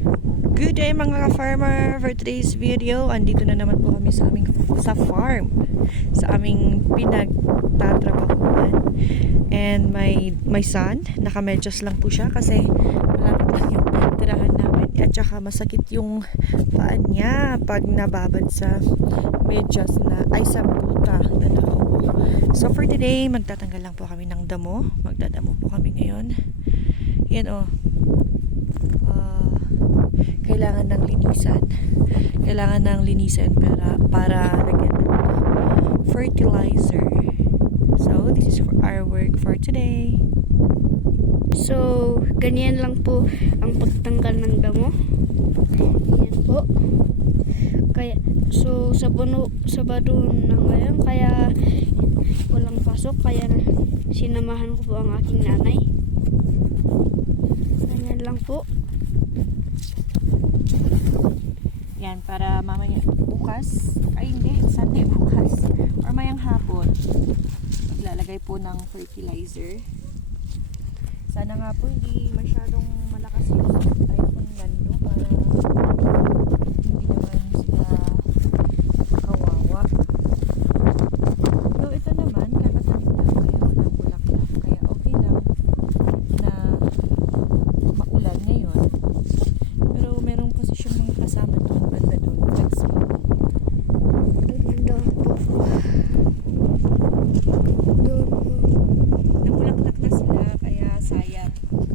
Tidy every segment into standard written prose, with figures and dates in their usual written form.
Good day mga ka-farmer. For today's video, andito na naman po kami sa farm, sa aming pinagtatrabahuan. And my son, nakamedyas lang po siya kasi malapit lang yung tirahan namin. At saka masakit yung paan niya pag nababad sa medyas sa buta na nakaupo. So for today, magtatanggal lang po kami ng damo. Magdadamo po kami ngayon. Yan kailangan ng linisan para lagyan ng fertilizer. So this is for our work for today. So ganyan lang po ang pagtanggal ng damo. Yan po. Kaya Sabado na ngayon, kaya walang pasok, kaya sinamahan ko po ang aking nanay. Ganyan lang po. Yan, para mamaya bukas, Sunday bukas, or mayang hapon, maglalagay po ng fertilizer. Sana nga po hindi masyadong malakas yung typhoon Nando para hindi naman sila kawawa. So ito naman, kakatanim lang kaya walang bulaklak. Kaya okay lang na maulan ngayon. Pero meron kasi siyang mga kasama doon, banda doon, flexible. Ganyan daw po. Doon po. Namulaklak na sila, kaya sayang kung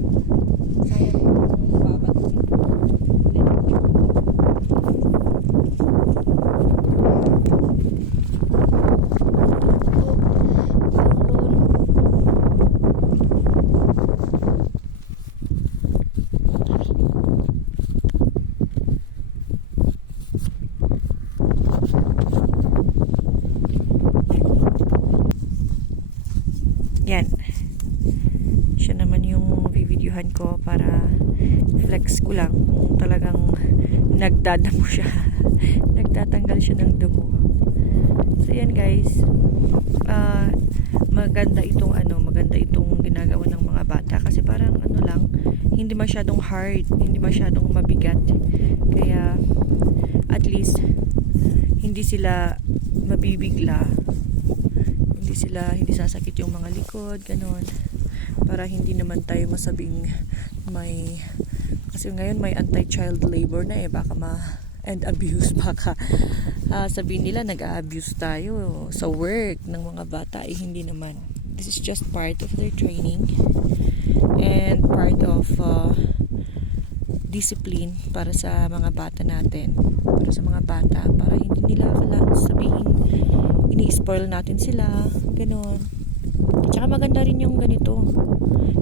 babagsin ulit. Yan. Siya naman yung videohan ko para flex ko lang kung talagang nagdadamo siya. Nagtatanggal siya ng damo. So yan guys. Maganda itong ginagawa ng mga bata kasi parang lang, hindi masyadong hard, hindi masyadong mabigat. Kaya at least hindi sila mabibigla. Hindi sasakit yung mga likod, ganun. Para hindi naman tayo masabing kasi ngayon may anti-child labor na baka and abuse, baka sabihin nila nag-a-abuse tayo sa work ng mga bata. Hindi naman. This is just part of their training and part of discipline para sa mga bata natin, para sa mga bata, para hindi nila sabihin ini-spoil natin sila, gano'n. Tsaka maganda rin yung ganito,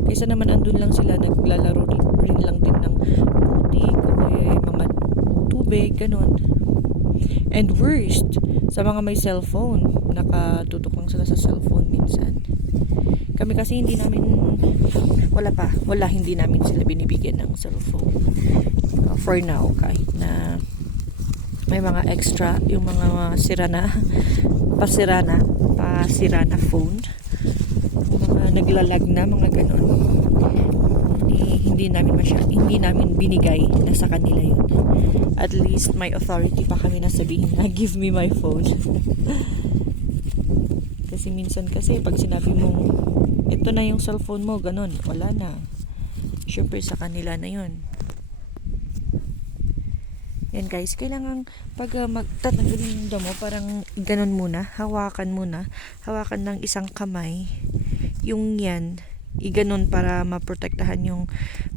kaysa naman andun lang sila naglalaro rin lang din ng putik o kaya mga tubig, gano'n. And worst, sa mga may cellphone, nakatutok lang sila sa cellphone minsan. Kami kasi hindi namin sila binibigyan ng cellphone for now, kahit na may mga extra, yung mga pasira na phone, mga naglalag na, mga ganun. Hindi namin binigay na sa kanila yun. At least may authority pa kami na sabihin na give me my phone. Kasi minsan pag sinabi mo ito na yung cellphone mo, ganun, wala na. Syempre sa kanila na yun. Yan guys, kailangan pag magtatanggal yung damo, parang ganun muna, hawakan ng isang kamay yung yan, iganon para maprotektahan yung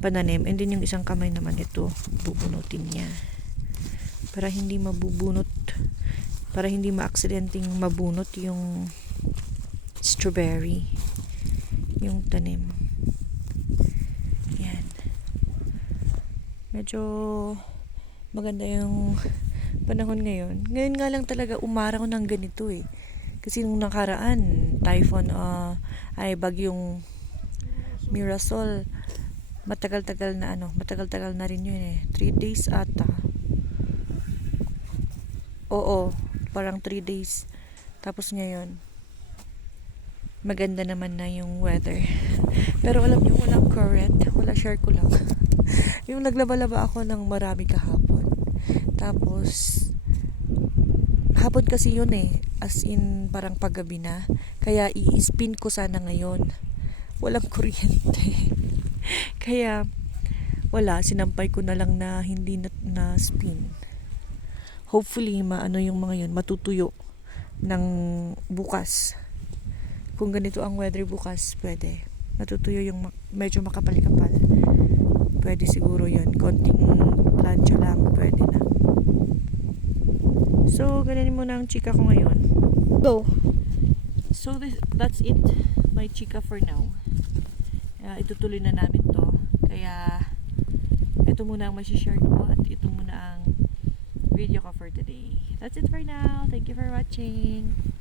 pananim, and then yung isang kamay naman ito, bubunutin niya para hindi mabubunot, para hindi maaksidenteng mabunot yung strawberry, yung tanim. Yan, medyo maganda yung panahon ngayon. Ngayon nga lang talaga umaraw ng ganito kasi nung nakaraan typhoon bagyong Mirasol, matagal-tagal na rin yun 3 days ata. Oo, parang 3 days. Tapos ngayon maganda naman na yung weather. Pero alam niyo, walang current, wala circular. Yung naglaba-laba ako ng marami kahapon. Tapos, hapon kasi yun eh. As in, parang paggabi na. Kaya i-spin ko sana ngayon. Walang kuryente. Kaya, wala. Sinampay ko na lang na hindi na spin. Hopefully, maano yung mga yun, matutuyo ng bukas. Kung ganito ang weather bukas, pwede. Natutuyo yung medyo makapal-kapal. Pwede siguro yun. Konting plancha lang, pwede na. So, ganun muna ang chika ko ngayon. Go. So, that's it. My chika for now. Itutuloy na namin to. Kaya, ito muna ang masishare ko at ito muna ang video ko for today. That's it for now. Thank you for watching.